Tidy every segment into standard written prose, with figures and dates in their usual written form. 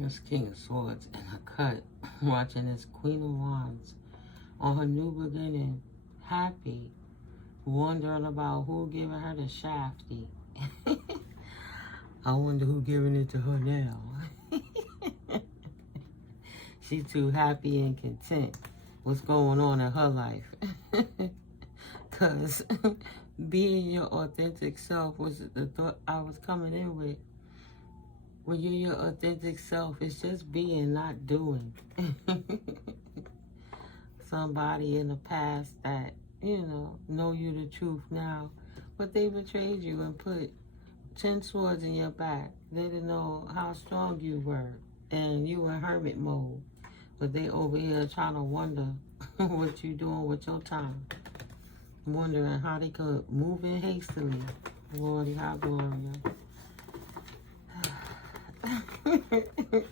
This King of Swords in a cut, watching this Queen of Wands on her new beginning, happy, wondering about who giving her the shafty. I wonder who giving it to her now. She's too happy and content. What's going on in her life? Because being your authentic self was the thought I was coming in with. When you're your authentic self, it's just being, not doing. Somebody in the past that, know you the truth now, but they betrayed you and put 10 swords in your back. They didn't know how strong you were, and you were in hermit mode. But they over here trying to wonder what you doing with your time. Wondering how they could move in hastily. Lordy, how Gloria.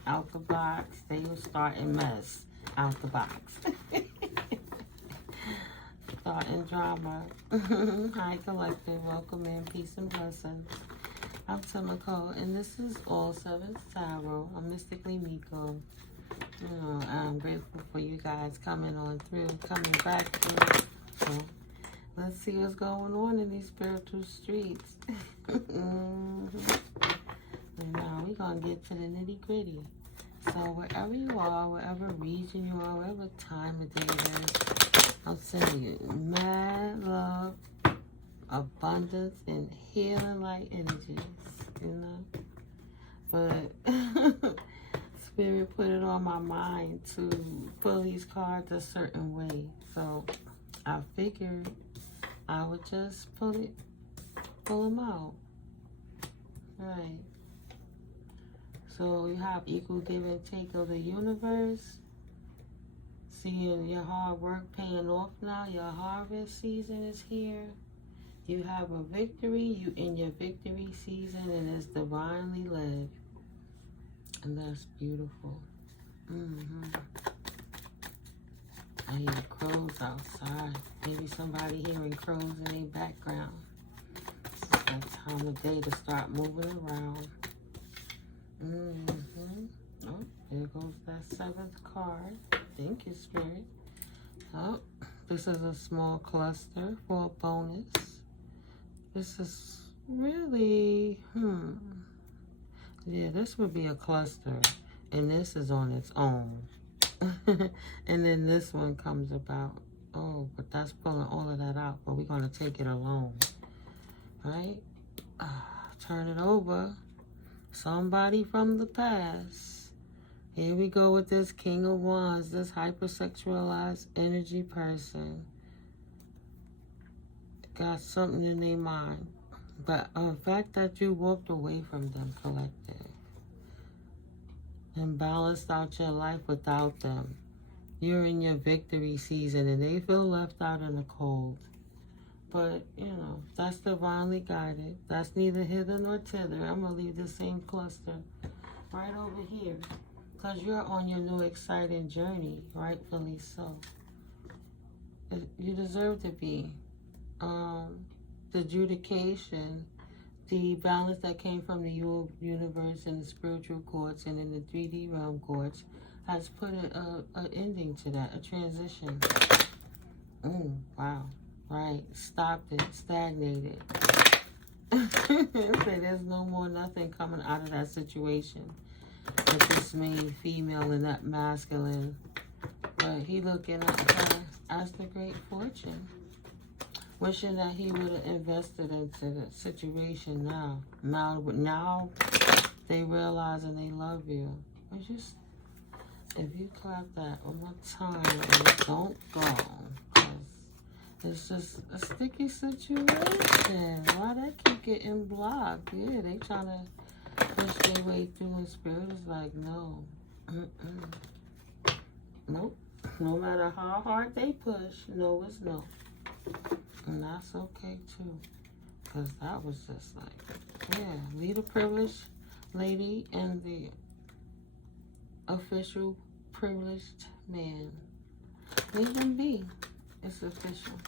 Out the box. They were starting mess. Out the box. Starting drama. Hi, collective. Welcome in. Peace and blessings. I'm NeuMico, and this is All Sevens Tarot. I'm Mystically Mico. I'm grateful for you guys coming on through, coming back through. So, let's see what's going on in these spiritual streets. And now we're going to get to the nitty gritty. So wherever you are, wherever region you are, whatever time of day it is, I'm sending you mad love, abundance, and healing light energies, But Spirit put it on my mind to pull these cards a certain way. So I figured I would just pull them out. Right. So you have equal give and take of the universe. Seeing your hard work paying off now. Your harvest season is here. You have a victory. You in your victory season, and it's divinely led. And that's beautiful. I hear crows outside. Maybe somebody hearing crows in their background. It's that time of day to start moving around. Oh, there goes that 7th card. Thank you, Spirit. Oh, this is a small cluster for a bonus. This is really, yeah, this would be a cluster, and this is on its own. And then this one comes about. Oh, but that's pulling all of that out, but we're going to take it alone. Right? Turn it over. Somebody from the past. Here we go with this King of Wands, this hypersexualized energy person. Got something in their mind. But the fact that you walked away from them, collective, and balanced out your life without them. You're in your victory season, and they feel left out in the cold. But, that's divinely guided. That's neither hither nor thither. I'm going to leave the same cluster right over here. Because you're on your new exciting journey, rightfully so. You deserve to be. The adjudication, the balance that came from the universe and the spiritual courts and in the 3D realm courts has put an ending to that, a transition. Wow. Right. Stopped it. Stagnated. Okay, there's no more nothing coming out of that situation. It's this made female and that masculine. But he looking at her as the great fortune. Wishing that he would have invested into the situation now. Now they realizing they love you. If you clap that one more time and don't go, because it's just a sticky situation. Why they keep getting blocked? Yeah, they trying to push their way through, and Spirit is like, no. Nope. No matter how hard they push, no is no. And that's okay too, because that was just like, yeah, leader privileged lady and the official privileged man. Leave them be. It's official.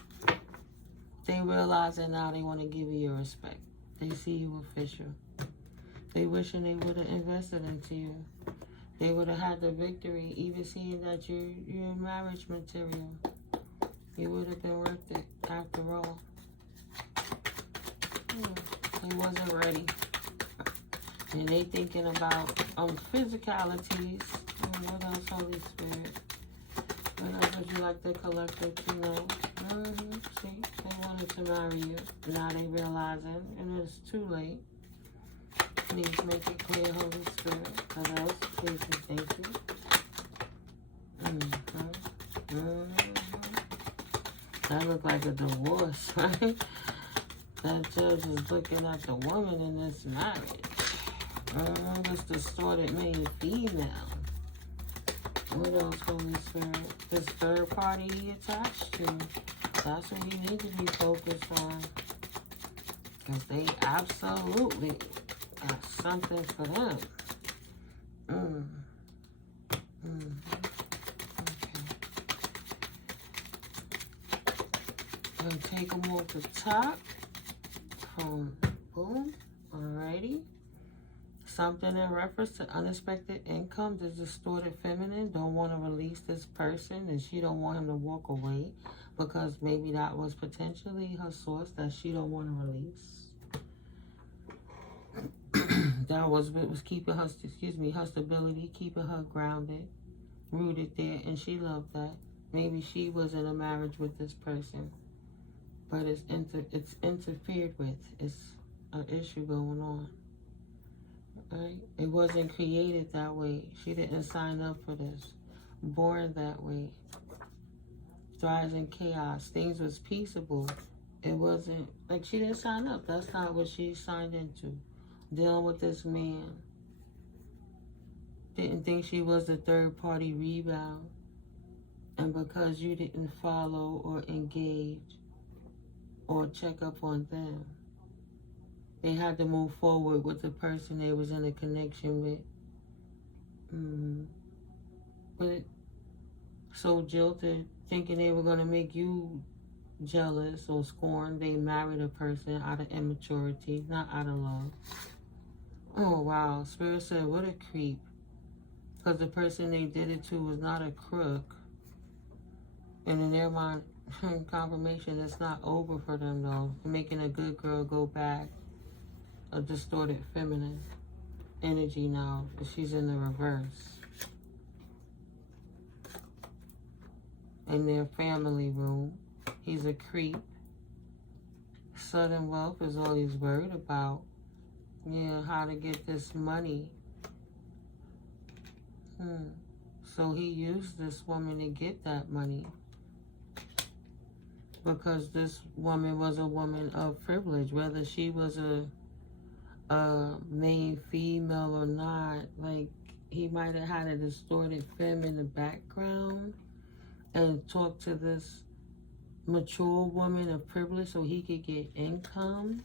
They realize that now they want to give you your respect. They see you official. They wishing they would have invested into you. They would have had the victory, even seeing that you're marriage material. You would have been worth it after all. He wasn't ready. And they thinking about physicalities. What else, Holy Spirit? What else would you like the collective to know? See, they wanted to marry you. Now they realizing, and it's too late. Please make it clear, Holy Spirit. What else? Please and thank you. That looked like a divorce, right? That judge is looking at the woman in this marriage. This distorted male female. What else, Holy Spirit? This third party he attached to. That's what you need to be focused on. Because they absolutely got something for them. Okay. And take them off the top. Boom. Alrighty. Something in reference to unexpected income. This distorted feminine don't want to release this person, and she don't want him to walk away because maybe that was potentially her source that she don't want to release. That was what was keeping her, her stability, keeping her grounded, rooted there, and she loved that. Maybe she was in a marriage with this person, but it's interfered with. It's an issue going on. Right? It wasn't created that way. She didn't sign up for this. Born that way. Thrives in chaos. Things was peaceable. It wasn't, like, she didn't sign up. That's not what she signed into. Dealing with this man. Didn't think she was a third party rebound. And because you didn't follow or engage or check up on them, they had to move forward with the person they was in a connection with. But so jilted, thinking they were going to make you jealous or scorn, they married a person out of immaturity, not out of love. Oh, wow. Spirit said, what a creep. Because the person they did it to was not a crook. And in their mind, confirmation, it's not over for them, though. Making a good girl go back. A distorted feminine energy now. She's in the reverse. In their family room. He's a creep. Sudden wealth is all he's worried about. Yeah, how to get this money. So he used this woman to get that money. Because this woman was a woman of privilege. Whether she was a main female or not, like, he might have had a distorted femme in the background and talked to this mature woman of privilege so he could get income,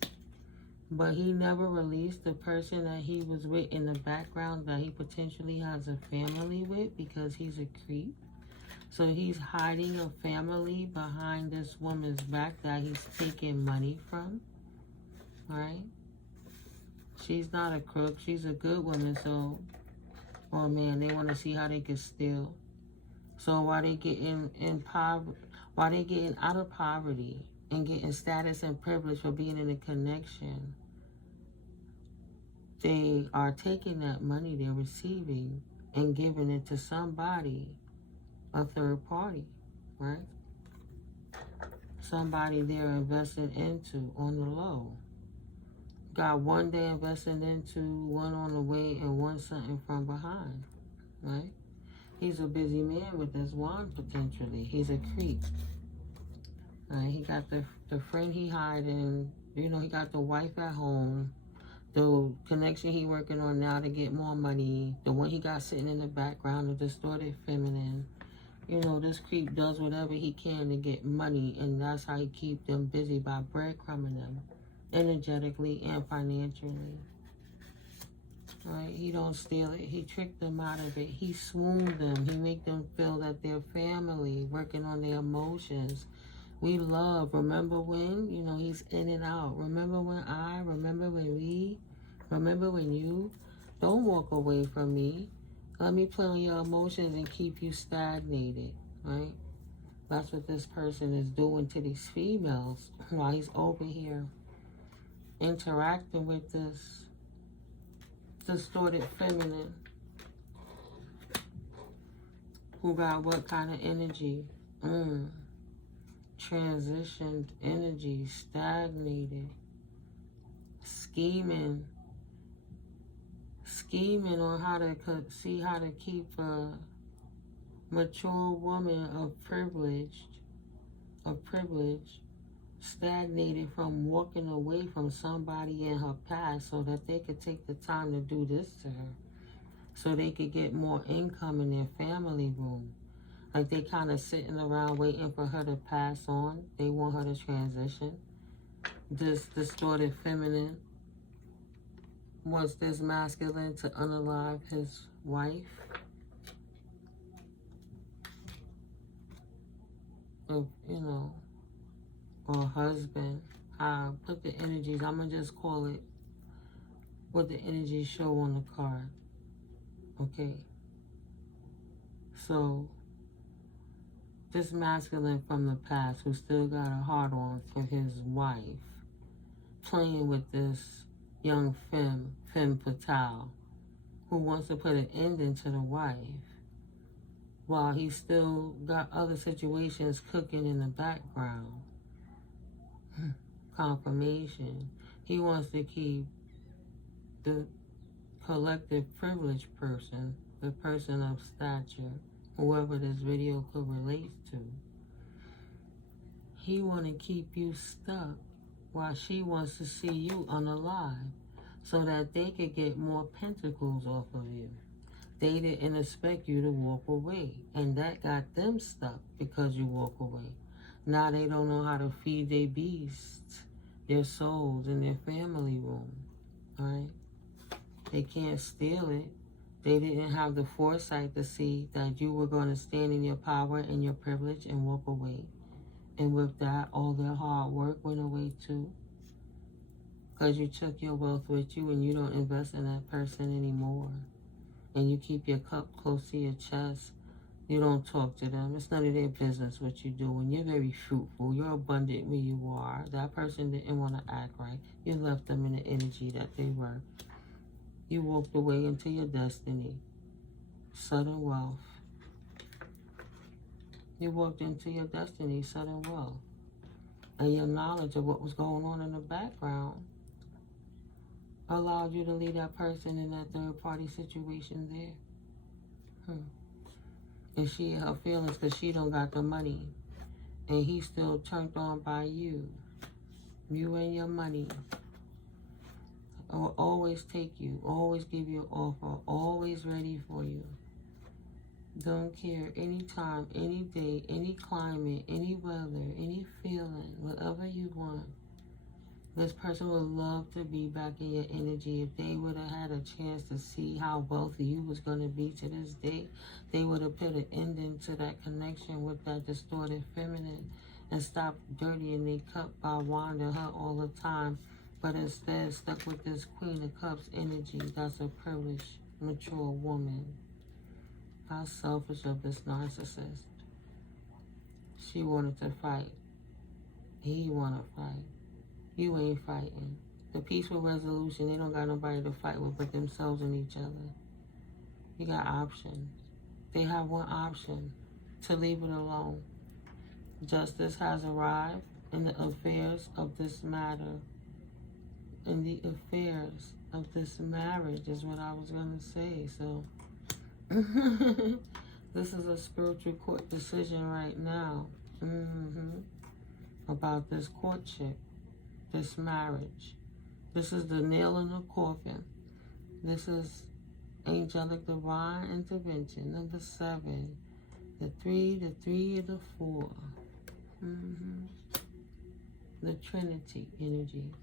but he never released the person that he was with in the background that he potentially has a family with because he's a creep. So he's hiding a family behind this woman's back that he's taking money from, right? She's not a crook. She's a good woman. So, oh man, they want to see how they can steal. So while they getting while they getting out of poverty and getting status and privilege for being in a connection, they are taking that money they're receiving and giving it to somebody, a third party, right? Somebody they're investing into on the low. Got one day investing into, one on the way, and one something from behind, right? He's a busy man with this wand, potentially. He's a creep, right? He got the friend he hiding, he got the wife at home, the connection he working on now to get more money, the one he got sitting in the background, the distorted feminine. This creep does whatever he can to get money, and that's how he keep them busy, by breadcrumbing them. Energetically and financially. Right? He don't steal it. He tricked them out of it. He swooned them. He make them feel that they're family, working on their emotions. We love. Remember when? He's in and out. Remember when remember when we, remember when you. Don't walk away from me. Let me play on your emotions and keep you stagnated, right? That's what this person is doing to these females while he's over here interacting with this distorted feminine who got what kind of energy? Transitioned energy, stagnated, scheming on how to see how to keep a mature woman of privilege stagnated from walking away from somebody in her past so that they could take the time to do this to her, so they could get more income in their family room. Like they kind of sitting around waiting for her to pass on. They want her to transition. This distorted feminine wants this masculine to unalive his wife. Or, you know, or husband. Put the energies, I'm going to just call it what the energies show on the card. Okay. So, this masculine from the past who still got a heart on for his wife, playing with this young femme fatale, who wants to put an ending to the wife, while he still got other situations cooking in the background. Confirmation. He wants to keep the collective privileged person, the person of stature, whoever this video could relate to. He want to keep you stuck while she wants to see you unalive so that they could get more pentacles off of you. They didn't expect you to walk away, and that got them stuck because you walk away. Now they don't know how to feed their beasts, their souls in their family room, right? They can't steal it. They didn't have the foresight to see that you were going to stand in your power and your privilege and walk away. And with that, all their hard work went away too. Because you took your wealth with you and you don't invest in that person anymore. And you keep your cup close to your chest. You don't talk to them. It's none of their business what you do. And you're very fruitful. You're abundant where you are. That person didn't want to act right. You left them in the energy that they were. You walked away into your destiny. Sudden wealth. You walked into your destiny, sudden wealth. And your knowledge of what was going on in the background allowed you to leave that person in that third-party situation there. And she and her feelings because she don't got the money. And he's still turned on by you. You and your money. Will always take you, always give you an offer, always ready for you. Don't care, anytime, any day, any climate, any weather, any feeling, whatever you want. This person would love to be back in your energy. If they would have had a chance to see how wealthy you was going to be to this day, they would have put an ending to that connection with that distorted feminine and stopped dirtying their cup by wandering her all the time. But instead stuck with this Queen of Cups energy. That's a privileged, mature woman. How selfish of this narcissist. She wanted to fight. He wanted to fight. You ain't fighting. The peaceful resolution, they don't got nobody to fight with but themselves and each other. You got options. They have one option, to leave it alone. Justice has arrived in the affairs of this matter. In the affairs of this marriage is what I was going to say. So, this is a spiritual court decision right now. About this courtship. This marriage. This is the nail in the coffin. This is angelic divine intervention. Number 7. The 3, the 3, and the 4. The Trinity energy.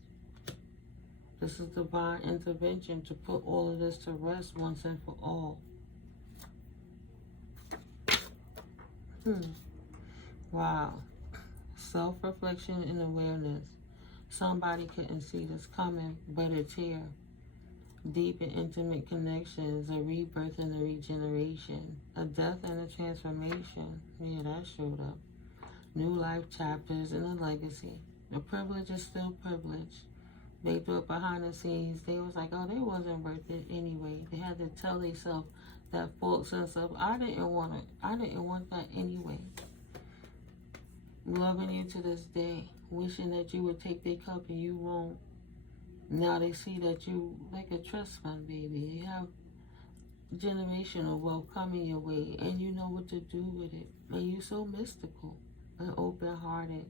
This is divine intervention to put all of this to rest once and for all. Wow. Self-reflection and awareness. Somebody couldn't see this coming, but it's here. deep and intimate connections, a rebirth and a regeneration, a death and a transformation. Yeah, that showed up. New life chapters and a legacy. The privilege is still privilege. They do it behind the scenes. They was like, oh, they wasn't worth it anyway. They had to tell themselves that false sense of, I didn't want that anyway. Loving you to this day, wishing that you would take their cup and you won't. Now they see that you like a trust fund, baby. You have generational wealth coming your way, and you know what to do with it. And you so mystical and open-hearted.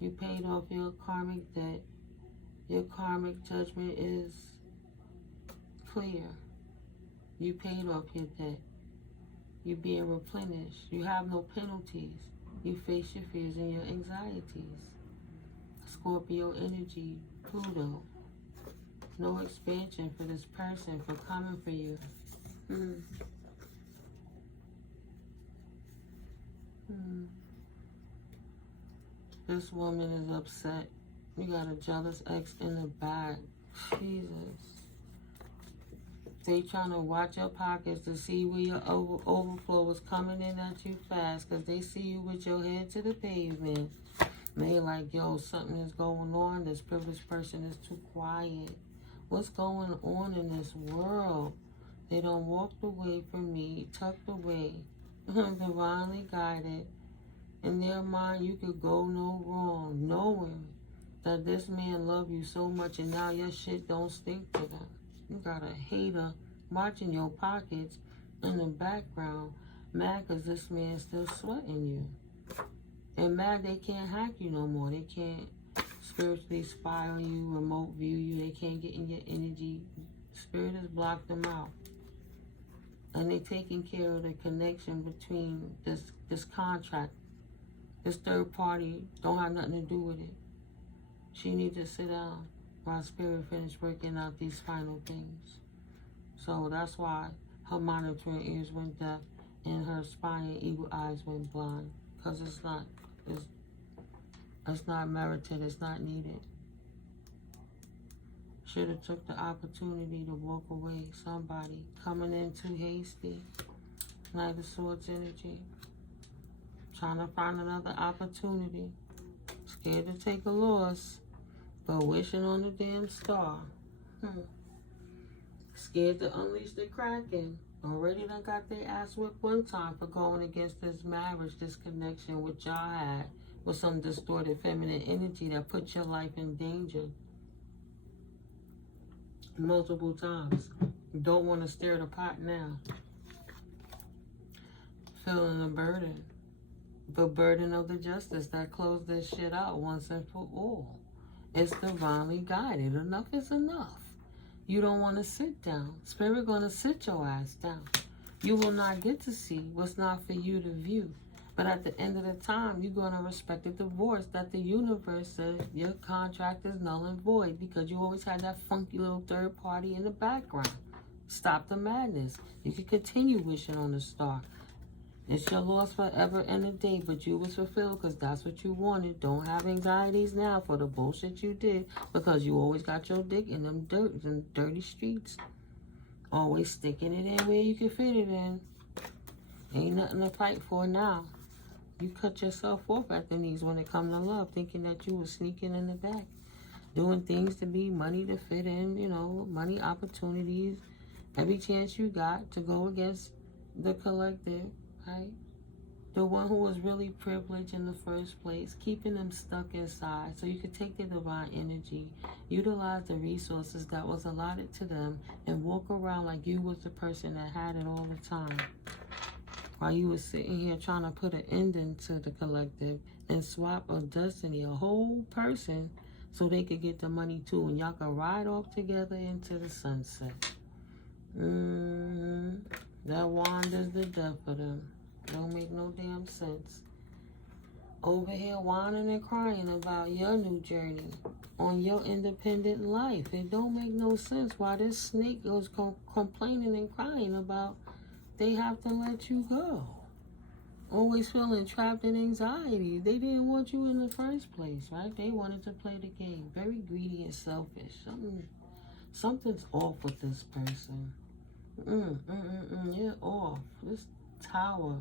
You paid off your karmic debt. Your karmic judgment is clear. You paid off your debt. You're being replenished. You have no penalties. You face your fears and your anxieties. Scorpio energy, Pluto. No expansion for this person for coming for you. This woman is upset. You got a jealous ex in the back. Jesus. They trying to watch your pockets to see where your overflow is coming in at you fast, because they see you with your head to the pavement. They like, yo, something is going on. This privileged person is too quiet. What's going on in this world? They don't walked away from me, tucked away, divinely guided. In their mind, you could go no wrong, knowing that this man loved you so much and now your shit don't stink to them. You got a hater watching your pockets in the background, mad because this man's still sweating you. And mad they can't hack you no more. They can't spiritually spy on you, remote view you. They can't get in your energy. Spirit has blocked them out. And they taking care of the connection between this contract. This third party don't have nothing to do with it. She needs to sit down while Spirit finished working out these final things. So that's why her monitoring ears went deaf and her spying evil eyes went blind. Because it's not merited, it's not needed. Should have took the opportunity to walk away. Somebody coming in too hasty. Knight of Swords energy. Trying to find another opportunity. Scared to take a loss, but wishing on the damn star. Scared to unleash the Kraken. Already done got their ass whipped one time for going against this marriage, this connection with y'all had with some distorted feminine energy that put your life in danger multiple times. Don't want to stir the pot now. Feeling the burden. The burden of the justice that closed this shit out once and for all. It's divinely guided. Enough is enough. You don't want to sit down. Spirit gonna sit your ass down. You will not get to see what's not for you to view. But at the end of the time, you're gonna respect the divorce that the universe said your contract is null and void because you always had that funky little third party in the background. Stop the madness. You can continue wishing on the star. It's your loss forever and a day, but you was fulfilled because that's what you wanted. Don't have anxieties now for the bullshit you did because you always got your dick in them dirty streets. Always sticking it in where you can fit it in. Ain't nothing to fight for now. You cut yourself off at the knees when it comes to love, thinking that you were sneaking in the back. Doing things to be money to fit in, you know, money opportunities. Every chance you got to go against the collective. Right? The one who was really privileged in the first place, keeping them stuck inside so you could take their divine energy, utilize the resources that was allotted to them, and walk around like you was the person that had it all the time. While you was sitting here trying to put an ending to the collective and swap a destiny, a whole person, so they could get the money too, and y'all could ride off together into the sunset. That wand is the death of them. Don't make no damn sense. Over here whining and crying about your new journey on your independent life. It don't make no sense why this snake was complaining and crying about they have to let you go. Always feeling trapped in anxiety. They didn't want you in the first place, right? They wanted to play the game. Very greedy and selfish. Something's off with this person. You're off. This tower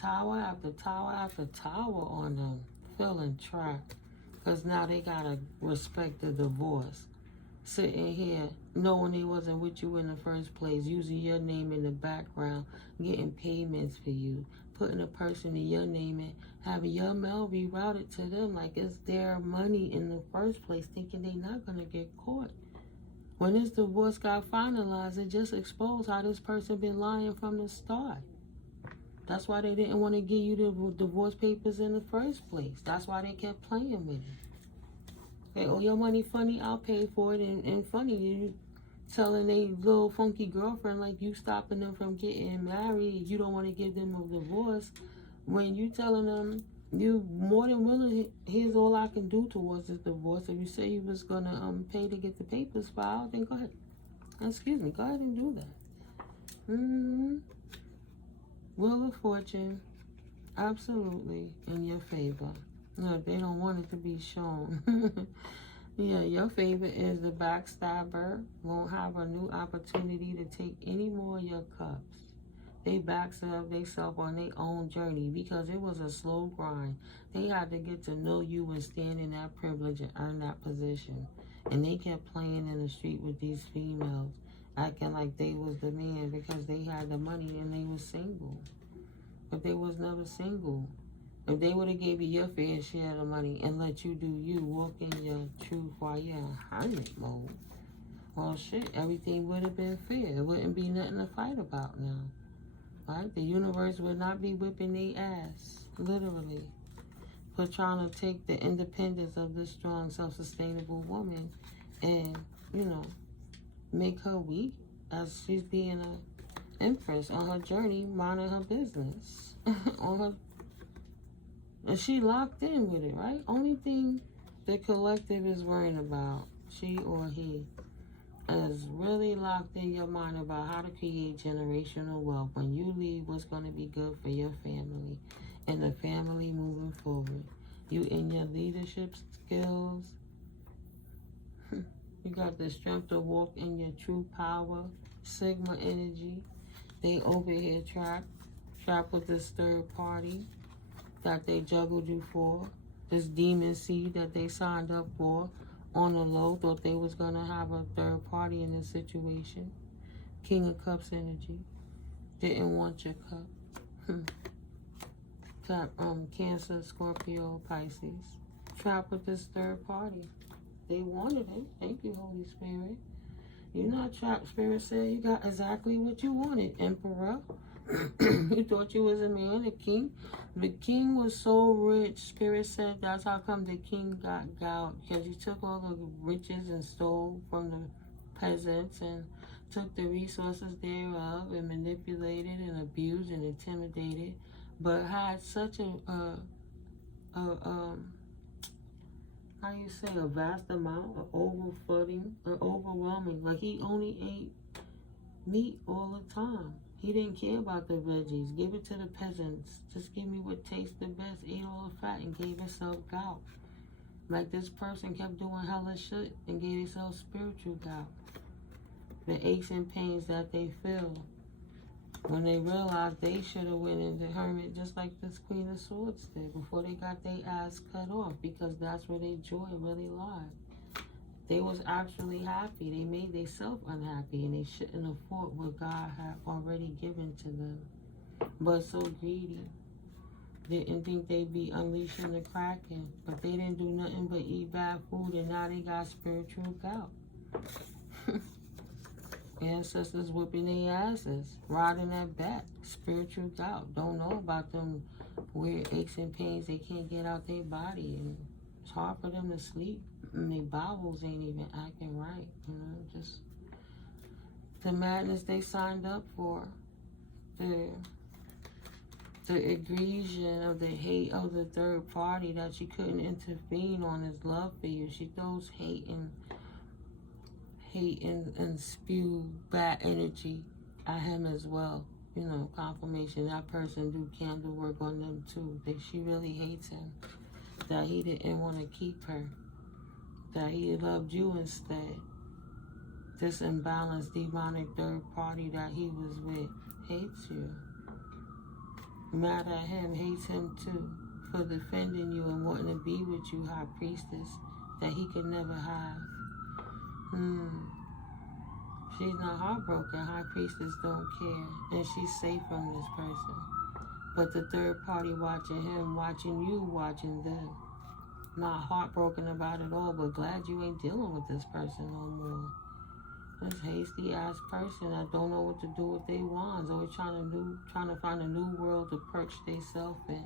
after tower after tower on them, feeling trapped. Because now they gotta respect the divorce. Sitting here, knowing they wasn't with you in the first place, using your name in the background, getting payments for you, putting a person in your name and having your mail rerouted to them like it's their money in the first place, thinking they not gonna get caught. When this divorce got finalized, it just exposed how this person been lying from the start. That's why they didn't want to give you the divorce papers in the first place. That's why they kept playing with it. Hey, oh, your money funny, I'll pay for it. And funny, you telling a little funky girlfriend like you stopping them from getting married, you don't want to give them a divorce. When you telling them you more than willing, here's all I can do towards this divorce. If you say you was going to pay to get the papers filed, then go ahead. Excuse me, go ahead and do that. Wheel of Fortune, absolutely in your favor. No, they don't want it to be shown. Yeah, your favor is the backstabber won't have a new opportunity to take any more of your cups. They backstab themselves on their own journey because it was a slow grind. They had to get to know you and stand in that privilege and earn that position. And they kept playing in the street with these females, acting like they was the man because they had the money and they was single. But they was never single. If they would have gave you your fair share of the money and let you do you, walk in your truth while you're in hermit mode, well, shit, everything would have been fair. It wouldn't be nothing to fight about now. Right? The universe would not be whipping their ass, literally, for trying to take the independence of this strong, self-sustainable woman and, make her weak as she's being an empress on her journey, minding her business. And she locked in with it, right? Only thing the collective is worrying about, she or he, is really locked in your mind about how to create generational wealth. When you leave, what's going to be good for your family and the family moving forward. You in your leadership skills. You got the strength to walk in your true power. Sigma energy. They over here trapped with this third party that they juggled you for. This demon seed that they signed up for. On the low, thought they was going to have a third party in this situation. King of Cups energy. Didn't want your cup. Got Cancer, Scorpio, Pisces. Trapped with this third party. They wanted it. Thank you, Holy Spirit. You're not trapped. Spirit said you got exactly what you wanted, Emperor. You thought you was a man, a king. The king was so rich, Spirit said that's how come the king got gout, because he took all the riches and stole from the peasants and took the resources thereof and manipulated and abused and intimidated, but had such a how you say, a vast amount of overwhelming. Like he only ate meat all the time. He didn't care about the veggies. Give it to the peasants. Just give me what tastes the best. Ate all the fat and gave himself gout. Like this person kept doing hella shit and gave themselves spiritual gout. The aches and pains that they feel when they realized they should have went into hermit just like this Queen of Swords did before they got their ass cut off, because that's where their joy really lied. They was actually happy. They made themselves unhappy, and they shouldn't have fought what God had already given to them. But so greedy. Didn't think they'd be unleashing the Kraken, but they didn't do nothing but eat bad food, and now they got spiritual gout. Ancestors whipping their asses, riding that back, spiritual gout. Don't know about them weird aches and pains they can't get out their body, and it's hard for them to sleep, and their bowels ain't even acting right, just the madness they signed up for, the egregion of the hate of the third party that she couldn't intervene on his love for you. She throws hate and spew bad energy at him as well. Confirmation that person do candle work on them too. That she really hates him. That he didn't want to keep her. That he loved you instead. This imbalanced demonic third party that he was with hates you. Mad at him, hates him too for defending you and wanting to be with you, high priestess, that he could never have. She's not heartbroken. High priestess don't care, and she's safe from this person. But the third party watching him, watching you, watching them. Not heartbroken about it all, but glad you ain't dealing with this person no more. This hasty ass person that don't know what to do with their wands, always trying to find a new world to perch theyself in.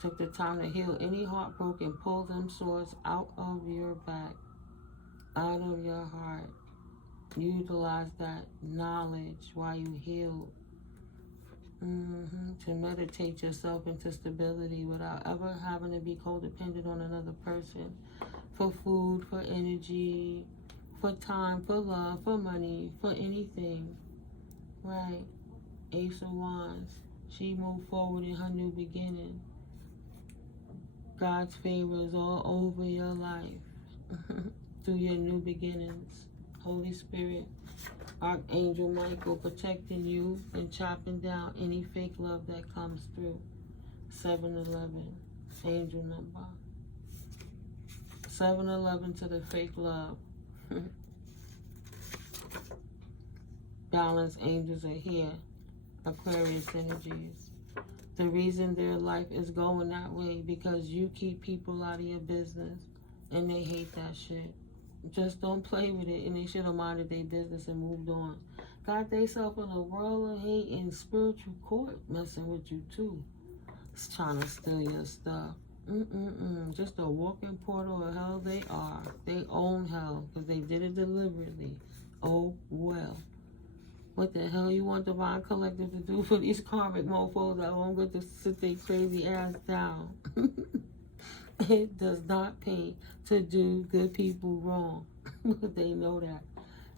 Took the time to heal any heartbroken, pull them swords out of your back, out of your heart. Utilize that knowledge while you heal. To meditate yourself into stability without ever having to be codependent on another person for food, for energy, for time, for love, for money, for anything. Right. Ace of Wands. She moved forward in her new beginning. God's favor is all over your life through your new beginnings. Holy Spirit, Archangel Michael protecting you and chopping down any fake love that comes through. 711, angel number. 711 to the fake love. Balance angels are here. Aquarius energies. The reason their life is going that way because you keep people out of your business and they hate that shit. Just don't play with it, and they should have minded their business and moved on. Got theyself in a world of hate and spiritual court messing with you too. It's trying to steal your stuff. Just a walking portal of hell they are. They own hell because they did it deliberately. Oh well. What the hell you want Divine Collective to do for these karmic mofos that won't get to sit their crazy ass down? It does not pay to do good people wrong. But they know that.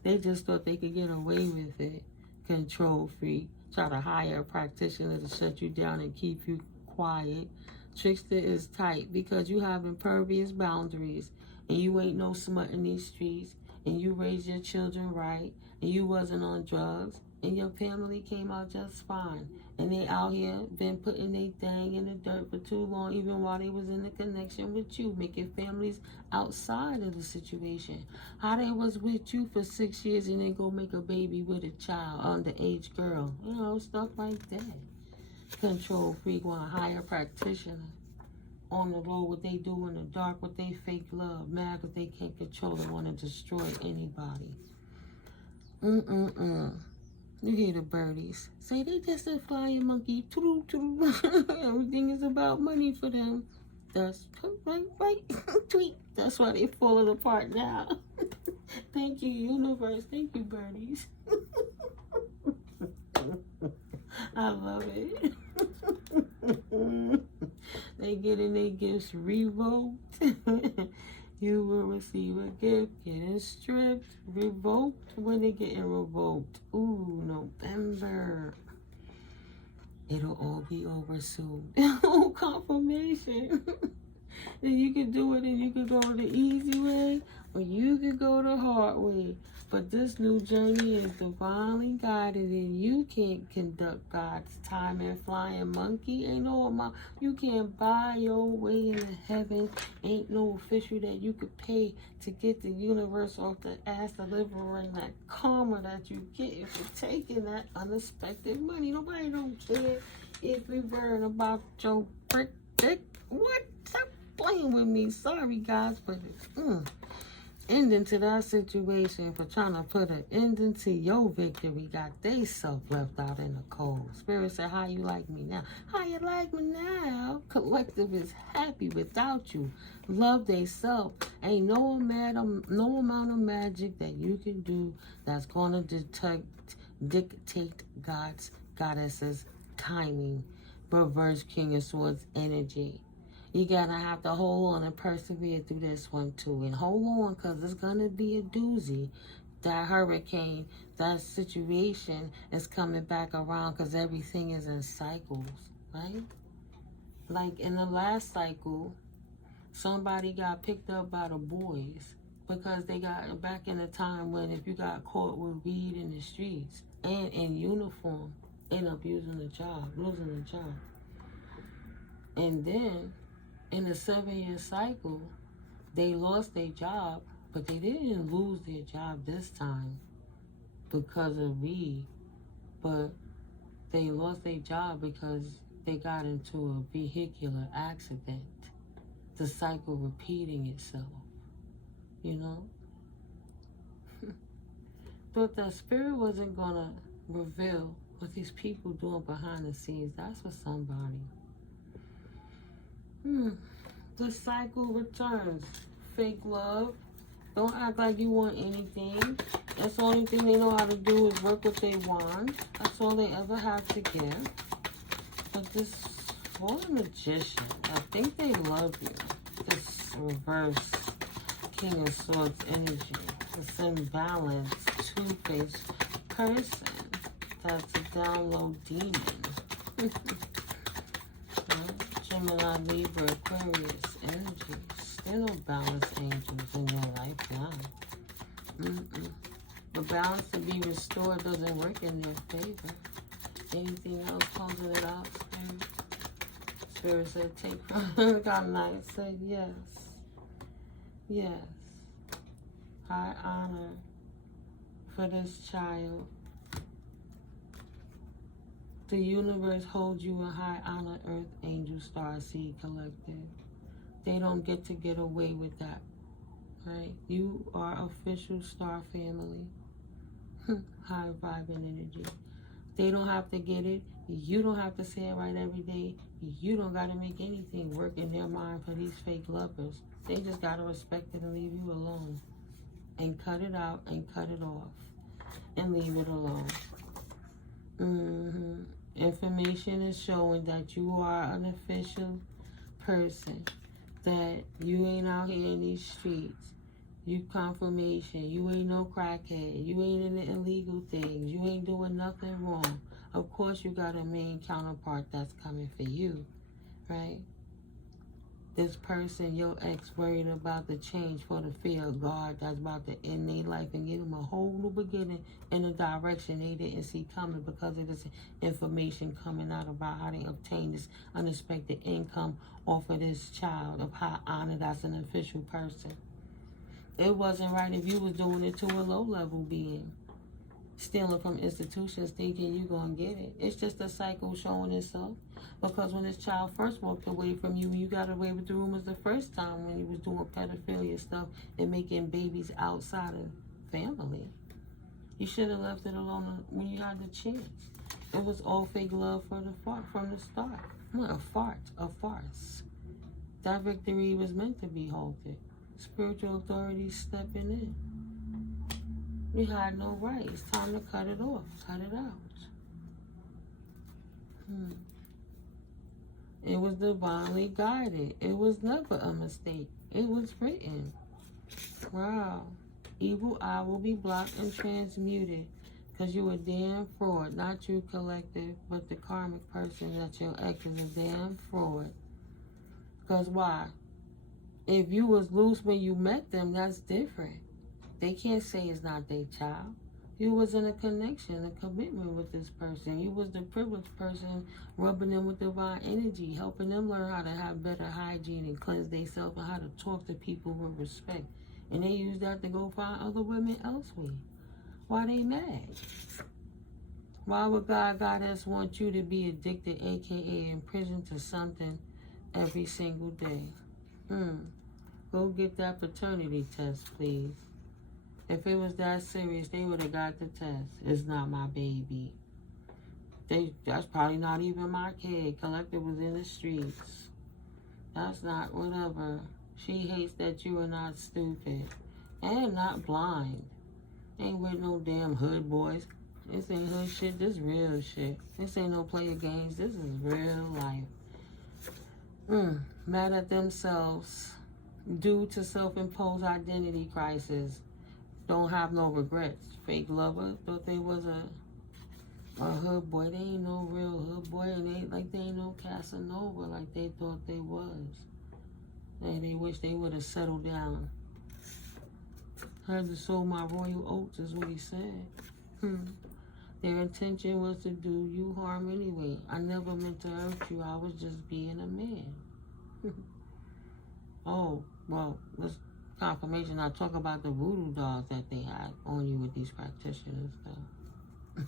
They just thought they could get away with it. Control freak. Try to hire a practitioner to shut you down and keep you quiet. Trickster is tight because you have impervious boundaries and you ain't no smut in these streets and you raised your children right and you wasn't on drugs and your family came out just fine. And they out here been putting their thing in the dirt for too long, even while they was in the connection with you, making families outside of the situation. How they was with you for 6 years and then go make a baby with a child, underage girl. You know, stuff like that. Control freak, want to hire a practitioner. On the low, what they do in the dark, what they fake love. Mad because they can't control it, want to destroy anybody. You hear the birdies. Say they just a flying monkey. Everything is about money for them. That's right. Tweet. That's why they falling apart now. Thank you, universe. Thank you, birdies. I love it. They getting their gifts revoked. You will receive a gift getting stripped, revoked. When they getting revoked? Ooh, November. It'll all be over soon. Confirmation. And you can do it and you can go the easy way or you can go the hard way. But this new journey is divinely guided and you can't conduct God's time and flying monkey. Ain't no amount. You can't buy your way into heaven. Ain't no official that you could pay to get the universe off the ass, delivering that karma that you get if you're taking that unexpected money. Nobody don't care if we worrying about your brick dick. What? Stop playing with me. Sorry, guys, but ending to that situation for trying to put an ending to your victory. Got they self left out in the cold. Spirit said, how you like me now? How you like me now? Collective is happy without you. Love they self. Ain't no amount of magic that you can do that's gonna dictate goddess's timing. Reverse King of Swords energy. You gotta have to hold on and persevere through this one too. And hold on, because it's gonna be a doozy. That hurricane, that situation is coming back around because everything is in cycles, right? Like in the last cycle, somebody got picked up by the boys Because they got back in a time when if you got caught with weed in the streets and in uniform, end up losing the job. And then in a 7-year cycle, they lost their job, but they didn't lose their job this time because of weed, but they lost their job because they got into a vehicular accident. The cycle repeating itself, you know? But the spirit wasn't gonna reveal what these people doing behind the scenes. That's for somebody. The cycle returns. Fake love. Don't act like you want anything. That's the only thing they know how to do is work what they want. That's all they ever have to give. But this fallen magician, I think they love you. This reverse King of Swords energy. This Imbalance, two-faced person. That's a down low demon. Gemini, Libra, Aquarius energies. There are no balance angels in your life now. The balance to be restored doesn't work in their favor. Anything else closing it out, Spirit? Spirit said take from got nice, said yes. Yes. High honor for this child. The universe holds you in high honor, Earth, Angel, Star, Seed, Collective. They don't get away with that, right? You are official star family. High vibing energy. They don't have to get it. You don't have to say it right every day. You don't got to make anything work in their mind for these fake lovers. They just got to respect it and leave you alone. And cut it out and cut it off. And leave it alone. Information is showing that you are an official person. That you ain't out here in these streets. You confirmation. You ain't no crackhead. You ain't in the illegal things. You ain't doing nothing wrong. Of course you got a main counterpart that's coming for you, right? This person, your ex, worried about the change for the fear of God that's about to end their life and give them a whole new beginning in a direction they didn't see coming because of this information coming out about how they obtain this unexpected income off of this child of high honor that's an official person. It wasn't right if you was doing it to a low-level being. Stealing from institutions thinking you're going to get it. It's just a cycle showing itself. Because when this child first walked away from you, you got away with the rumors the first time when you was doing pedophilia stuff and making babies outside of family. You should have left it alone when you had the chance. It was all fake love from the start. A farce. That victory was meant to be halted. Spiritual authorities stepping in. We had no right. It's time to cut it off. Cut it out. It was divinely guided. It was never a mistake. It was written. Wow. Evil eye will be blocked and transmuted because you a damn fraud. Not you, collective, but the karmic person that your ex is a damn fraud. Because why? If you was loose when you met them, that's different. They can't say it's not their child. You was in a connection, a commitment with this person. You was the privileged person rubbing them with divine energy, helping them learn how to have better hygiene and cleanse themselves and how to talk to people with respect. And they use that to go find other women elsewhere. Why they mad? Why would God Goddess want you to be addicted, aka in prison to something every single day? Go get that paternity test, please. If it was that serious, they would have got the test. It's not my baby. That's probably not even my kid. Collective was in the streets. That's not whatever. She hates that you are not stupid and not blind. Ain't with no damn hood boys. This ain't hood shit. This real shit. This ain't no player games. This is real life. Mad at themselves due to self-imposed identity crisis. Don't have no regrets. Fake lover thought they was a hood boy. They ain't no real hood boy, and they ain't no Casanova like they thought they was. And they wish they would have settled down. I had to sow my royal oats, is what he said. Their intention was to do you harm anyway. I never meant to hurt you. I was just being a man. Oh, well, this confirmation. I talk about the voodoo dolls that they had on you with these practitioners,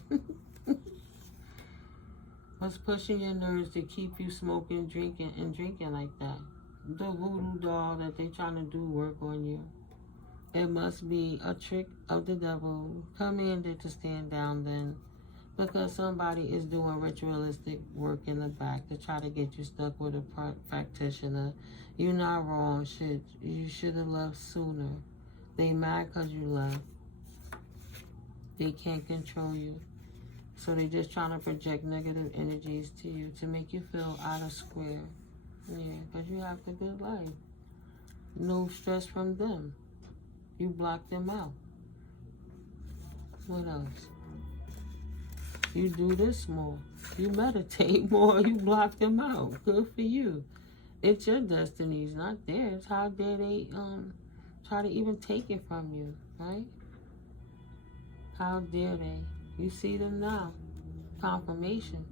though. What's pushing your nerves to keep you smoking, drinking like that? The voodoo doll that they trying to do work on you. It must be a trick of the devil, commanded to stand down then, because somebody is doing ritualistic work in the back to try to get you stuck with a practitioner. You're not wrong. You should have left sooner. They mad because you left. They can't control you. So they just trying to project negative energies to you to make you feel out of square. Yeah, because you have the good life. No stress from them. You block them out. What else? You do this more. You meditate more. You block them out. Good for you. It's your destiny, not theirs. How dare they try to even take it from you, right? How dare they? You see them now. Confirmation.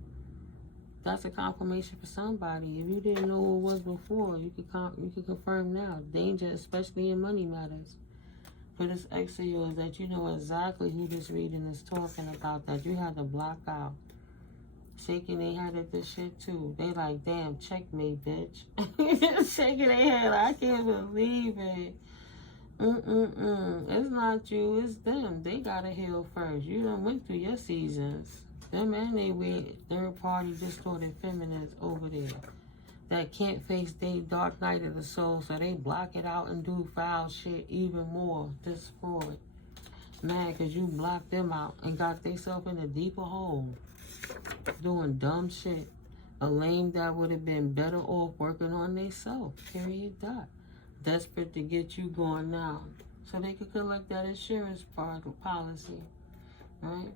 That's a confirmation for somebody. If you didn't know who it was before, you could confirm now. Danger, especially in money matters. For this ex of yours, that you know exactly who this reading is talking about, that you had to block out. Shaking their head at this shit too. They like, damn, checkmate, bitch. Shaking their head, I can't believe it. It's not you, it's them. They gotta heal first. You done went through your seasons. Them and they weird third-party distorted feminists over there that can't face their dark night of the soul, so they block it out and do foul shit even more. Destroy. Mad because you blocked them out and got themselves in a deeper hole. Doing dumb shit. A lame that would have been better off working on themselves. Period. Dot. Desperate to get you going now, so they could collect that insurance policy, right?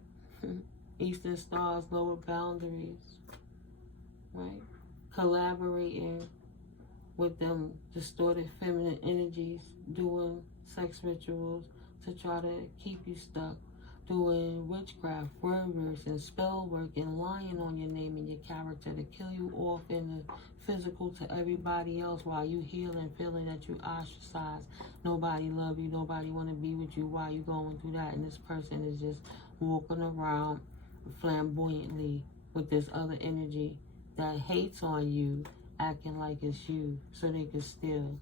Eastern Stars, lower boundaries, right? Collaborating with them distorted feminine energies, doing sex rituals to try to keep you stuck, doing witchcraft, word and spell work, and lying on your name and your character to kill you off in the physical to everybody else while you healing, feeling that you ostracized. Nobody love you, nobody want to be with you while you going through that, and this person is just walking around flamboyantly with this other energy that hates on you, acting like it's you so they can steal.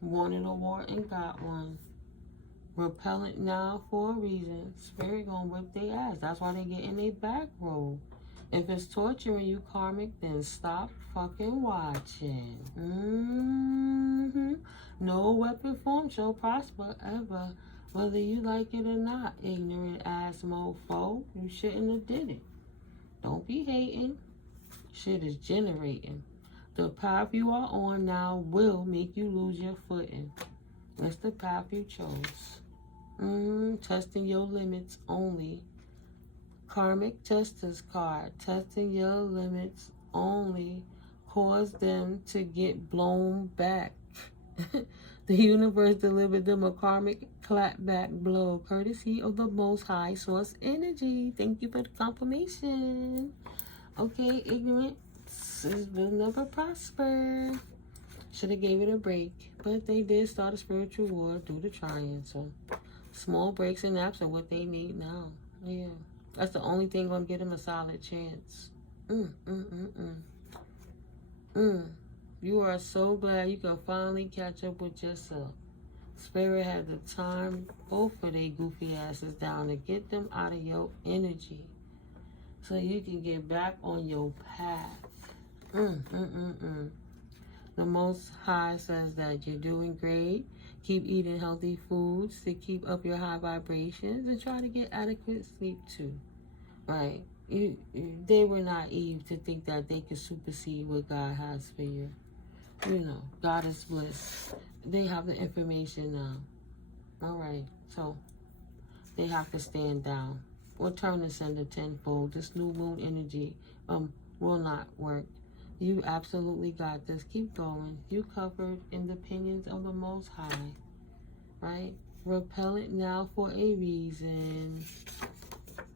Wanted a war and got one. Repellent now for a reason. Spirit gonna whip their ass. That's why they get in their back row. If it's torturing you, karmic, then stop fucking watching. No weapon form shall prosper ever, whether you like it or not. Ignorant ass mofo. You shouldn't have did it. Don't be hating. Shit is generating. The path you are on now will make you lose your footing. That's the path you chose. Testing your limits only. Karmic Tester's card. Testing your limits only. Cause them to get blown back. The universe delivered them a karmic clapback blow, courtesy of the Most High Source Energy. Thank you for the confirmation. Okay, ignorance will never prosper. Should have gave it a break, but they did start a spiritual war due to trying. So small breaks and naps are what they need now. Yeah, that's the only thing gonna get them a solid chance. You are so glad you can finally catch up with yourself. Spirit had the time both of they goofy asses down to get them out of your energy, so you can get back on your path. The Most High says that you're doing great. Keep eating healthy foods to keep up your high vibrations and try to get adequate sleep too. Right? They were naive to think that they could supersede what God has for you. You know, God is bliss. They have the information now. All right, so they have to stand down or turn the sender tenfold. This new moon energy will not work. You absolutely got this. Keep going. You covered in the opinions of the Most High, right? repellent now for a reason.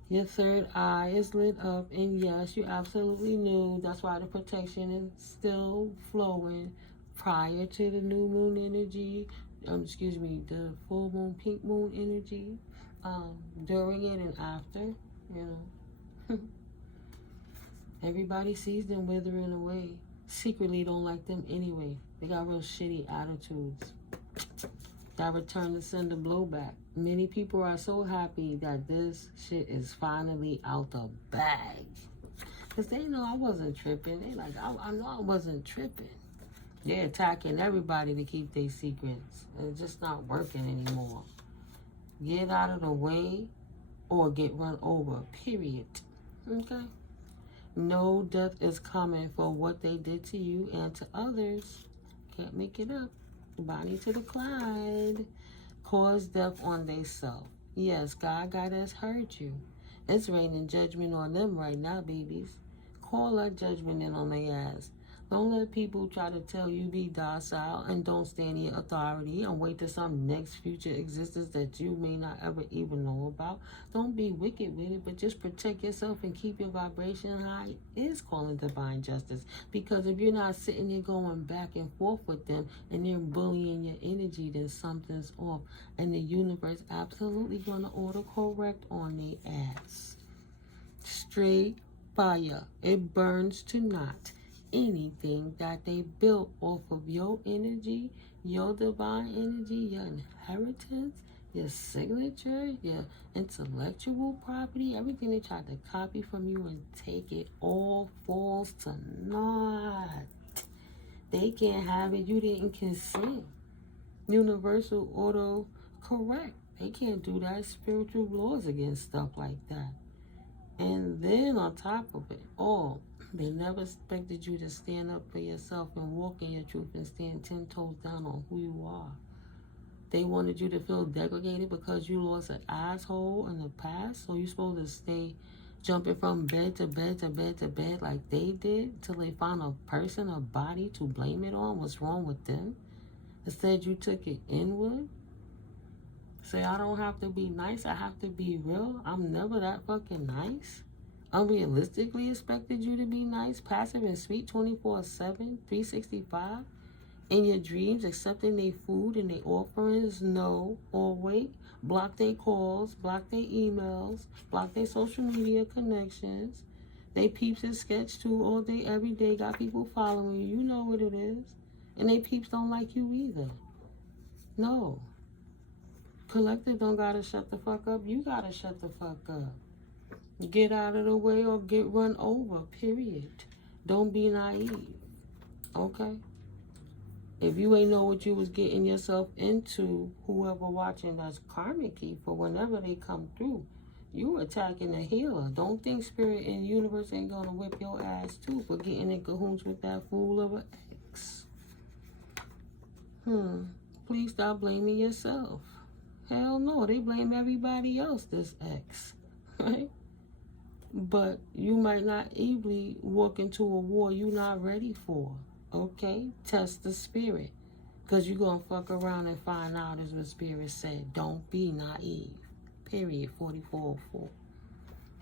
Your third eye is lit up, and yes, you absolutely knew. That's why the protection is still flowing prior to the new moon energy. Excuse me, the full moon, pink moon energy. During it and after, you know. Everybody sees them withering away. Secretly don't like them anyway. They got real shitty attitudes. That return to sender blowback. Many people are so happy that this shit is finally out the bag. Because they know I wasn't tripping. They like, I know I wasn't tripping. They're attacking everybody to keep their secrets. It's just not working anymore. Get out of the way or get run over, period. Okay? No death is coming for what they did to you and to others. Can't make it up. Bonnie to the Clyde. Cause death on they self. Yes, God has heard you. It's raining judgment on them right now, babies. Call that judgment in on their ass. Don't let people try to tell you be docile and don't stand in your authority and wait to some next future existence that you may not ever even know about. Don't be wicked with it, but just protect yourself and keep your vibration high. Is calling divine justice. Because if you're not sitting there going back and forth with them and they're bullying your energy, then something's off. And the universe absolutely going to auto correct on their ass. Straight fire. It burns to naught. Anything that they built off of your energy, your divine energy, your inheritance, your signature, your intellectual property, everything they tried to copy from you and take it, all falls to naught. They can't have it. You didn't consent. Universal auto correct. They can't do that. Spiritual laws against stuff like that. And then on top of it all, they never expected you to stand up for yourself and walk in your truth and stand 10 toes down on who you are. They wanted you to feel degraded because you lost an asshole in the past. So you're supposed to stay jumping from bed to bed to bed to bed like they did till they found a person, a body to blame it on. What's wrong with them? Instead, you took it inward. Say, I don't have to be nice. I have to be real. I'm never that fucking nice. Unrealistically expected you to be nice, passive and sweet 24/7, 365. In your dreams, accepting their food and their offerings, no, or wait. Block their calls, block their emails, block their social media connections. They peeps is sketch too all day, every day. Got people following you. You know what it is. And they peeps don't like you either. No. Collective don't gotta shut the fuck up. You gotta shut the fuck up. Get out of the way or get run over, period. Don't be naive, okay? If you ain't know what you was getting yourself into, whoever watching that's karmic for whenever they come through, you attacking a healer. Don't think spirit and universe ain't gonna whip your ass too for getting in cahoots with that fool of an ex. Please stop blaming yourself. Hell no, they blame everybody else, this ex, right? But you might not easily walk into a war you're not ready for, okay? Test the spirit, because you're going to fuck around and find out as what spirit said. Don't be naive, period, 4404.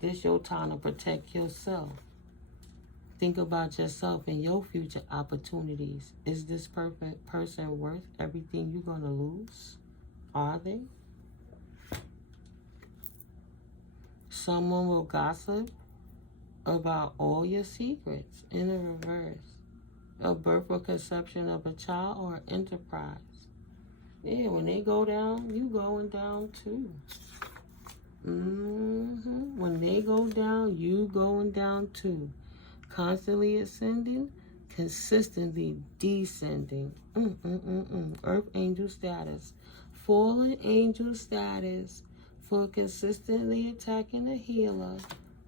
This your time to protect yourself. Think about yourself and your future opportunities. Is this perfect person worth everything you're going to lose? Are they? Someone will gossip about all your secrets in the reverse. A birth or conception of a child or an enterprise. Yeah, when they go down, you going down too. When they go down, you going down too. Constantly ascending, consistently descending. Earth angel status. Fallen angel status. For consistently attacking a healer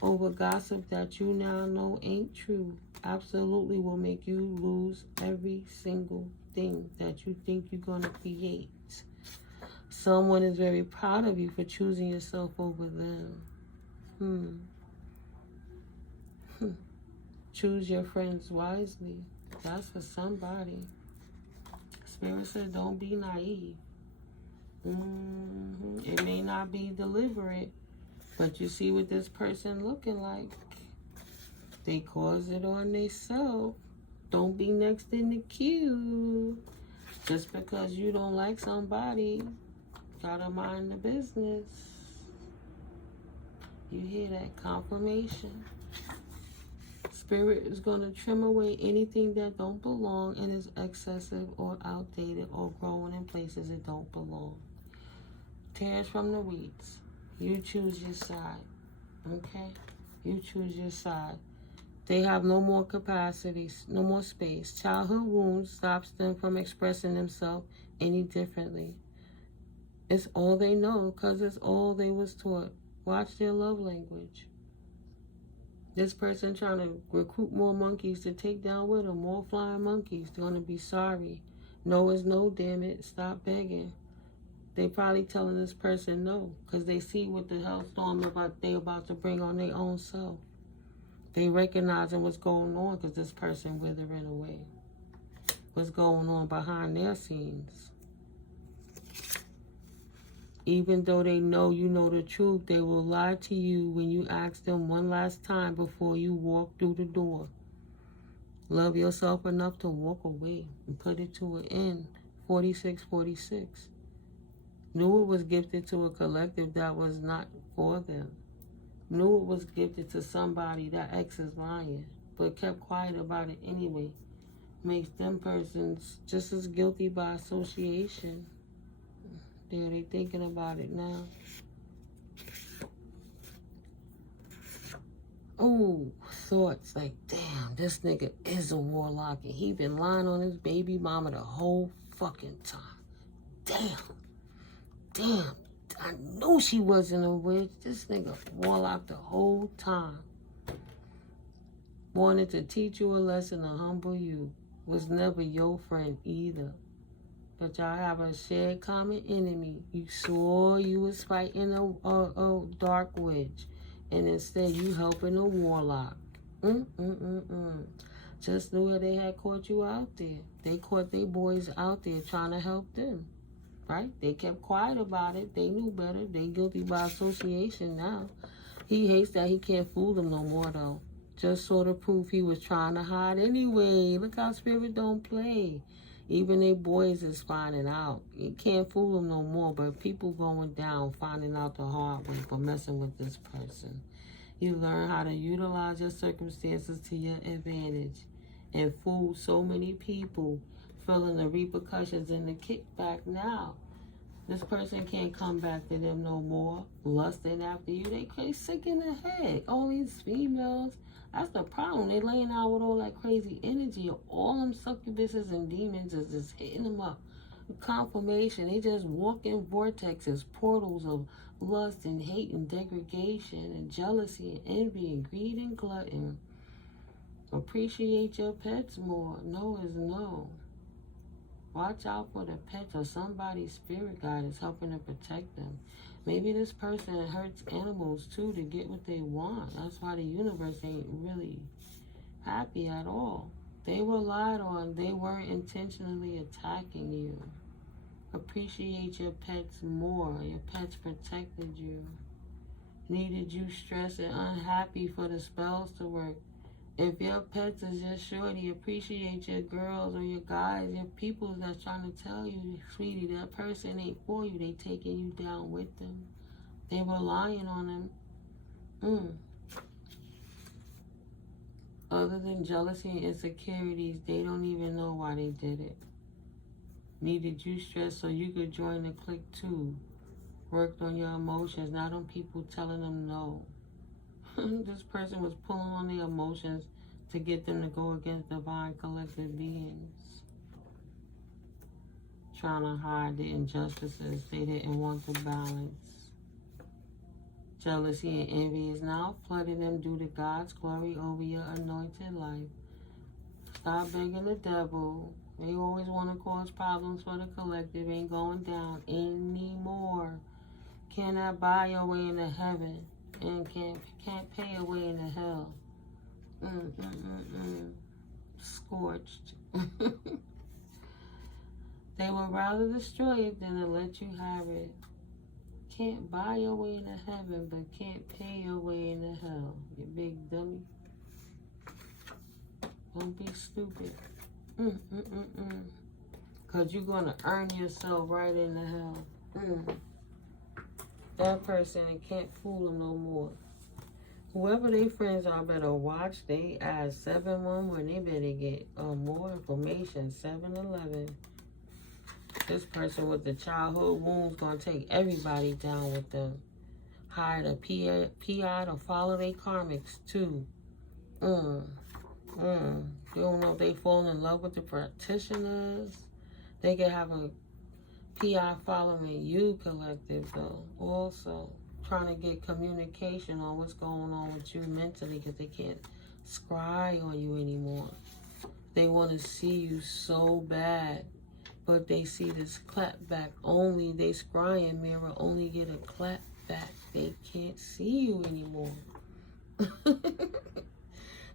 over gossip that you now know ain't true, absolutely will make you lose every single thing that you think you're going to create. Someone is very proud of you for choosing yourself over them. Choose your friends wisely. That's for somebody. Spirit said, don't be naive. It may not be deliberate, but you see what this person looking like. They cause it on themselves. Don't be next in the queue. Just because you don't like somebody, gotta mind the business. You hear that? Confirmation. Spirit is going to trim away anything that don't belong and is excessive or outdated or growing in places it don't belong. Tares from the weeds. You choose your side. Okay? You choose your side. They have no more capacities, no more space. Childhood wounds stops them from expressing themselves any differently. It's all they know because it's all they was taught. Watch their love language. This person trying to recruit more monkeys to take down with them, more flying monkeys. They're going to be sorry. No is no, damn it. Stop begging. They probably telling this person no because they see what the hellstorm they about to bring on their own self. They recognizing what's going on because this person withering away. What's going on behind their scenes. Even though they know you know the truth, they will lie to you when you ask them one last time before you walk through the door. Love yourself enough to walk away and put it to an end. 4646. Knew it was gifted to a collective that was not for them. Knew it was gifted to somebody that ex is lying, but kept quiet about it anyway. Makes them persons just as guilty by association. There, they thinking about it now. Oh, thoughts like, damn, this nigga is a warlock and he been lying on his baby mama the whole fucking time. Damn, I knew she wasn't a witch. This nigga warlock the whole time. Wanted to teach you a lesson to humble you. Was never your friend either. But y'all have a shared common enemy. You swore you was fighting a dark witch, and instead you helping a warlock. Just knew that they had caught you out there. They caught their boys out there trying to help them, right? They kept quiet about it. They knew better. They guilty by association now. He hates that he can't fool them no more, though. Just sort of proof he was trying to hide anyway. Look how spirit don't play. Even their boys is finding out. You can't fool them no more, but people going down, finding out the hard way for messing with this person. You learn how to utilize your circumstances to your advantage and fool so many people, feeling the repercussions and the kickback now. This person can't come back to them no more. Lusting after you, they sick in the head. All these females, that's the problem. They laying out with all that crazy energy. All them succubuses and demons is just hitting them up. Confirmation. They just walk in vortexes, portals of lust and hate and degradation and jealousy and envy and greed and glutton. Appreciate your pets more. No is no. Watch out for the pets or somebody's spirit guide is helping to protect them. Maybe this person hurts animals too to get what they want. That's why the universe ain't really happy at all. They were lied on. They weren't intentionally attacking you. Appreciate your pets more. Your pets protected you. Needed you stressed and unhappy for the spells to work. If your pets is just shorty, appreciate your girls or your guys, your people that's trying to tell you, sweetie, that person ain't for you. They taking you down with them. They relying on them. Other than jealousy and insecurities, they don't even know why they did it. Needed you stressed so you could join the clique too. Worked on your emotions, not on people telling them no. This person was pulling on their emotions to get them to go against divine collective beings. Trying to hide the injustices. They didn't want the balance. Jealousy and envy is now flooding them due to God's glory over your anointed life. Stop begging the devil. They always want to cause problems for the collective. Ain't going down anymore. Cannot buy your way into heaven. And can't pay your way into hell. Scorched. They would rather destroy it than to let you have it. Can't buy your way into heaven, but can't pay your way into hell. You big dummy. Don't be stupid. Because you're going to earn yourself right into hell. That person, and can't fool them no more. Whoever they friends are better watch they ass. 711, they better get more information. 711. This person with the childhood wounds gonna take everybody down with them. Hire a PI to follow their karmics too. You don't know if they fall in love with the practitioners. They can have a PI following you, collective, though. Also, trying to get communication on what's going on with you mentally because they can't scry on you anymore. They want to see you so bad, but they see this clap back only. They scrying mirror only get a clap back. They can't see you anymore.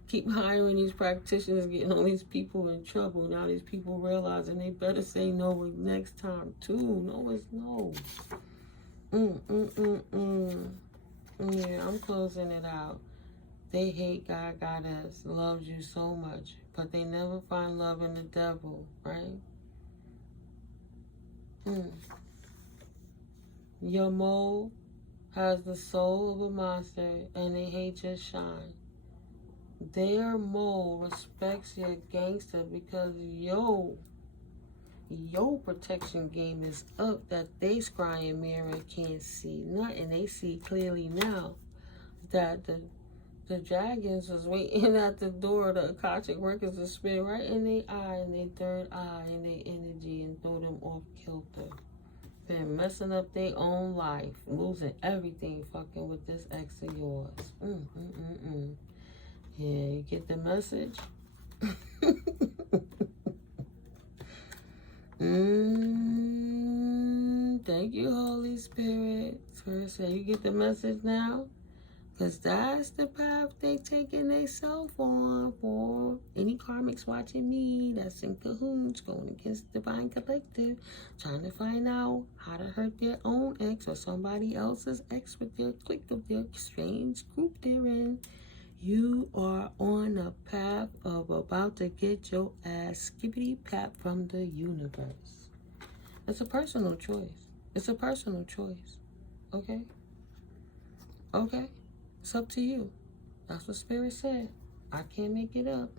Keep hiring these practitioners, getting all these people in trouble. Now these people realizing they better say no next time too. No is no. Yeah, I'm closing it out. They hate God, goddess, loves you so much, but they never find love in the devil, right? Your mole has the soul of a monster, and they hate your shine. Their mole respects your gangster because your protection game is up that they scrying mirror can't see nothing. They see clearly now that the dragons was waiting at the door. The Akashic workers to spit right in their eye, in their third eye, in their energy, and throw them off kilter. Been messing up their own life, losing everything, fucking with this ex of yours. Yeah, you get the message? Thank you, Holy Spirit. First, say you get the message now? Because that's the path they taking themselves on for any karmics watching me that's in cahoots, going against Divine Collective, trying to find out how to hurt their own ex or somebody else's ex with their clique of their strange group they're in. You are on a path of about to get your ass skippity-pap from the universe. It's a personal choice. It's a personal choice. Okay? Okay? It's up to you. That's what Spirit said. I can't make it up.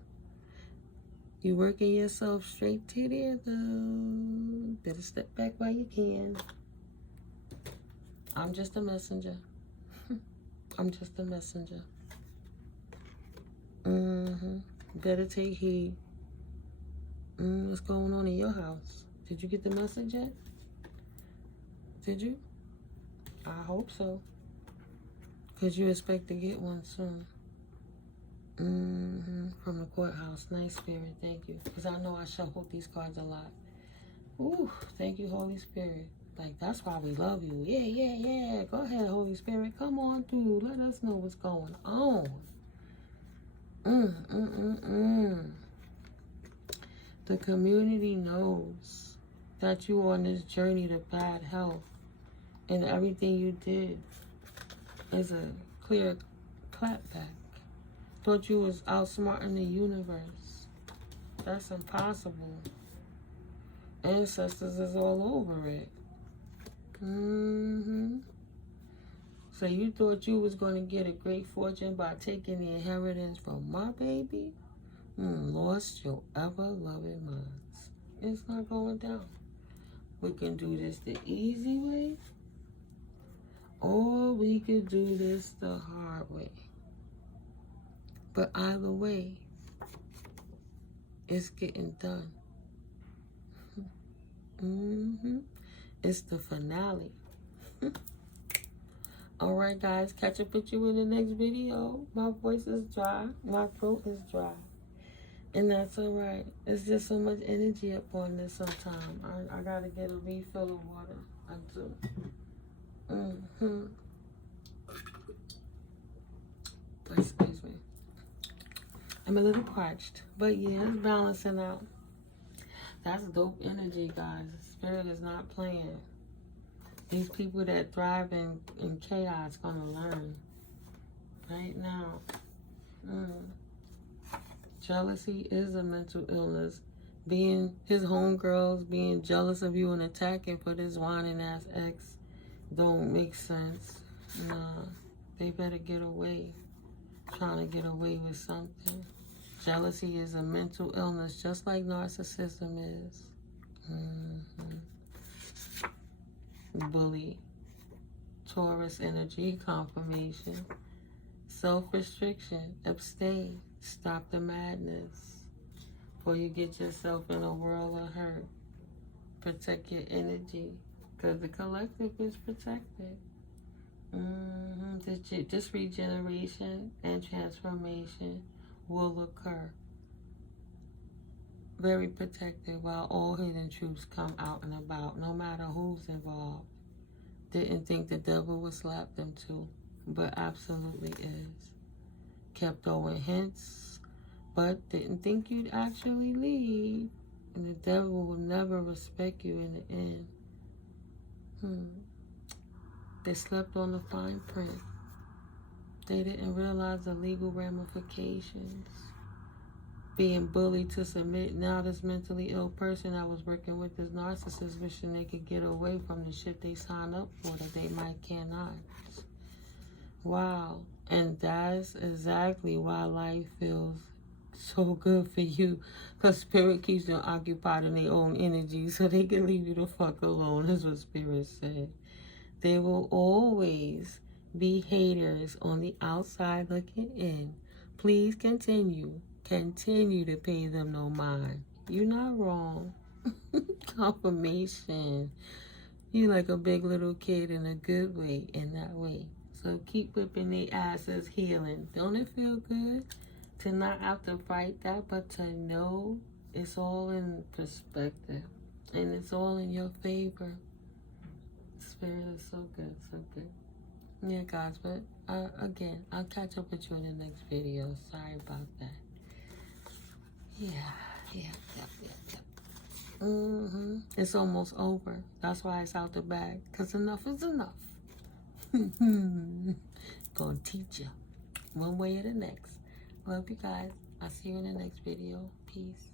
You working yourself straight to there, though. Better step back while you can. I'm just a messenger. I'm just a messenger. Better take heed. What's going on in your house? Did you get the message yet? Did you? I hope so. Because you expect to get one soon. From the courthouse. Nice, Spirit. Thank you. Because I know I shuffled these cards a lot. Ooh, thank you, Holy Spirit. Like, that's why we love you. Yeah. Go ahead, Holy Spirit. Come on through. Let us know what's going on. The community knows that you on this journey to bad health, and everything you did is a clear clapback. Thought you was outsmarting the universe. That's impossible. Ancestors is all over it. So you thought you was going to get a great fortune by taking the inheritance from my baby? Lost your ever-loving minds. It's not going down. We can do this the easy way, or we could do this the hard way. But either way, it's getting done. It's the finale. Alright guys, catch up with you in the next video. My voice is dry. My throat is dry. And that's alright. It's just so much energy up on this sometime. I gotta get a refill of water. I do. Excuse me. I'm a little parched. But yeah, it's balancing out. That's dope energy, guys. Spirit is not playing. These people that thrive in chaos gonna learn right now. Jealousy is a mental illness. Being his homegirls being jealous of you and attacking for this whining ass ex don't make sense. Nah, they better get away. Trying to get away with something. Jealousy is a mental illness, just like narcissism is. Bully. Taurus energy confirmation. Self-restriction. Abstain. Stop the madness. Before you get yourself in a world of hurt. Protect your energy. Because the collective is protected. This regeneration and transformation will occur. Very protected while all hidden truths come out and about, no matter who's involved. Didn't think the devil would slap them too, but absolutely is. Kept throwing hints, but didn't think you'd actually leave. And the devil will never respect you in the end. They slept on the fine print. They didn't realize the legal ramifications. Being bullied to submit. Now this mentally ill person I was working with, this narcissist, wishing they could get away from the shit they signed up for that they cannot. Wow. And that's exactly why life feels so good for you. Because Spirit keeps them occupied in their own energy so they can leave you the fuck alone, is what Spirit said. They will always be haters on the outside looking in. Please continue to pay them no mind. You're not wrong. Confirmation. You like a big little kid in a good way, in that way. So keep whipping their asses, healing. Don't it feel good to not have to fight that, but to know it's all in perspective and it's all in your favor? Spirit is so good, so good. Yeah, guys, but again, I'll catch up with you in the next video. Sorry about that. Yeah. It's almost over. That's why it's out the bag. Because enough is enough. Gonna teach you one way or the next. Love you guys. I'll see you in the next video. Peace.